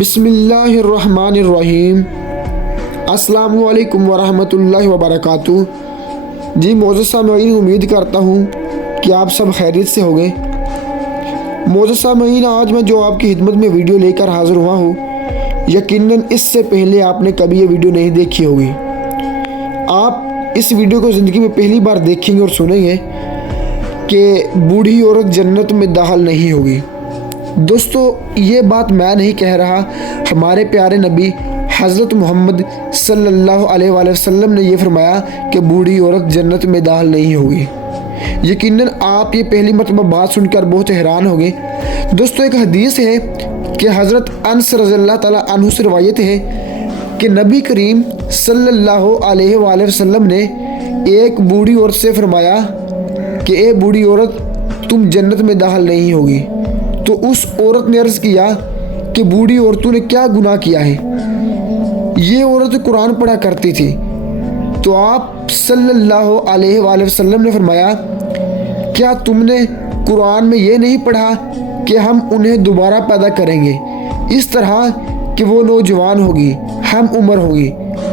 بسم اللہ الرحمن الرحیم۔ السلام علیکم ورحمۃ اللہ وبرکاتہ۔ جی معزز سامعین، امید کرتا ہوں کہ آپ سب خیریت سے ہوگے۔ معزز سامعین، آج میں جو آپ کی خدمت میں ویڈیو لے کر حاضر ہوا ہوں، یقیناً اس سے پہلے آپ نے کبھی یہ ویڈیو نہیں دیکھی ہوگی۔ آپ اس ویڈیو کو زندگی میں پہلی بار دیکھیں گے اور سنیں گے کہ بوڑھی عورت جنت میں داخل نہیں ہوگی۔ دوستو، یہ بات میں نہیں کہہ رہا، ہمارے پیارے نبی حضرت محمد صلی اللہ علیہ وآلہ وسلم نے یہ فرمایا کہ بوڑھی عورت جنت میں داخل نہیں ہوگی۔ یقیناً آپ یہ پہلی مرتبہ بات سن کر بہت حیران ہوگے۔ دوستو، ایک حدیث ہے کہ حضرت انس رضی اللہ تعالیٰ عنہ سے روایت ہے کہ نبی کریم صلی اللہ علیہ وآلہ وسلم نے ایک بوڑھی عورت سے فرمایا کہ اے بوڑھی عورت، تم جنت میں داخل نہیں ہوگی۔ تو اس عورت نے عرض کیا کہ بوڑھی عورتوں نے کیا گناہ کیا ہے؟ یہ عورت قرآن پڑھا کرتی تھی۔ تو آپ صلی اللہ علیہ وآلہ وسلم نے فرمایا، کیا تم نے قرآن میں یہ نہیں پڑھا کہ ہم انہیں دوبارہ پیدا کریں گے اس طرح کہ وہ نوجوان ہوگی، ہم عمر ہوگی،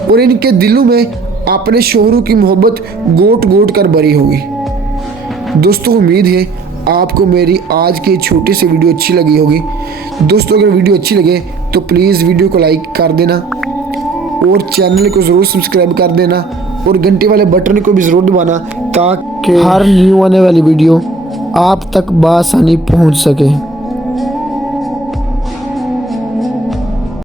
اور ان کے دلوں میں اپنے شوہروں کی محبت گوٹ گوٹ کر بری ہوگی۔ دوستو، امید ہے آپ کو میری آج کی چھوٹی سی ویڈیو اچھی لگی ہوگی۔ دوستو، اگر ویڈیو اچھی لگے تو پلیز ویڈیو کو لائک کر دینا اور چینل کو ضرور سبسکرائب کر دینا اور گھنٹے والے بٹن کو بھی ضرور دبانا تاکہ ہر نیو آنے والی ویڈیو آپ تک بآسانی پہنچ سکے۔